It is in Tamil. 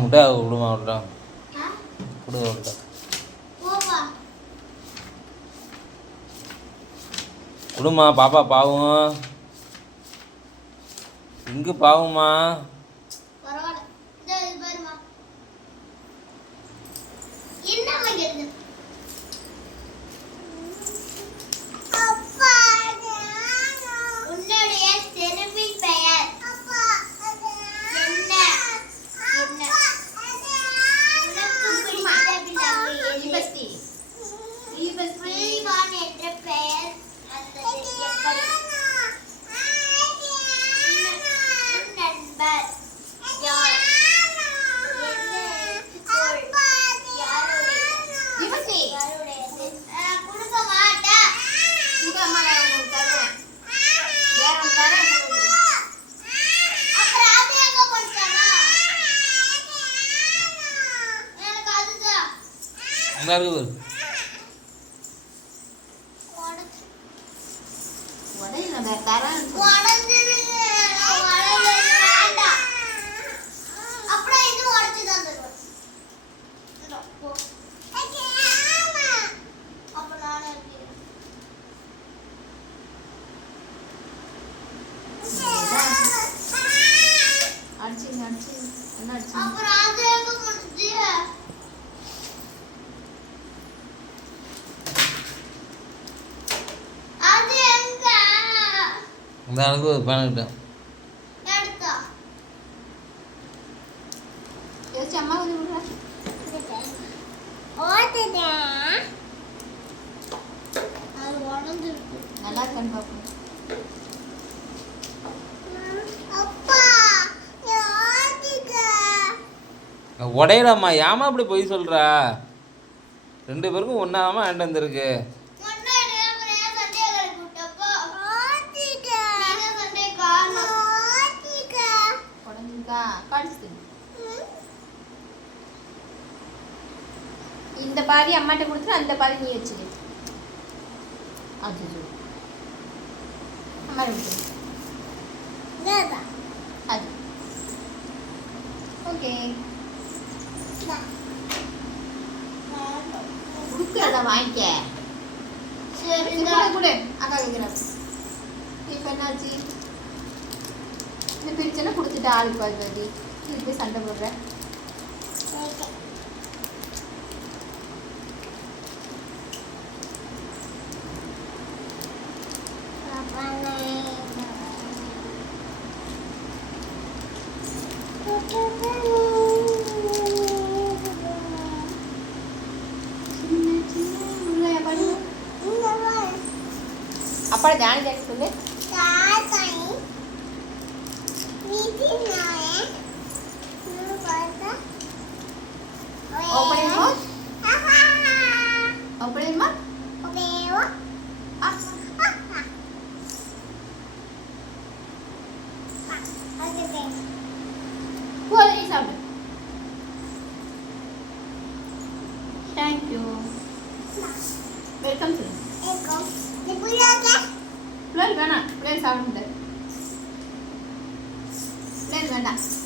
முட்டை விடுமா விட்டா விடுவா விட்டா விடுமா பாப்பா பாவம் இங்கு பாவமா இந்த அளவுக்கு ஒரு பண்ணிக்கிட்டேன் நல்லா இருக்கான்னு பார்ப்போம். உடையலாமா ஏமா அப்படி பொய் சொல்கிறா? 2 பேருக்கும் ஒன்றாம ஆண்டு வந்திருக்கு. இந்த பாதி அம்மாட்ட கொடுத்துட்டு அந்த பாதி நீ வச்சுக்க. அது அம்மா அது ஓகே கொடுக்குறதா வாங்கிக்க. சரி கொடு அக்கா கேட்குறேன். இப்போ என்னாச்சு? இந்த பிரிச்சனை கொடுத்துட்டு ஆளுக்கு பாதி இது போய் சண்டை போடுறேன். அப்பா ஜானி ஜானி சொல்லு. Open your mouth. Open your mouth. What is sound? Thank you. Welcome to. Play வேணாம். Play sound. Play வேண்டாம்.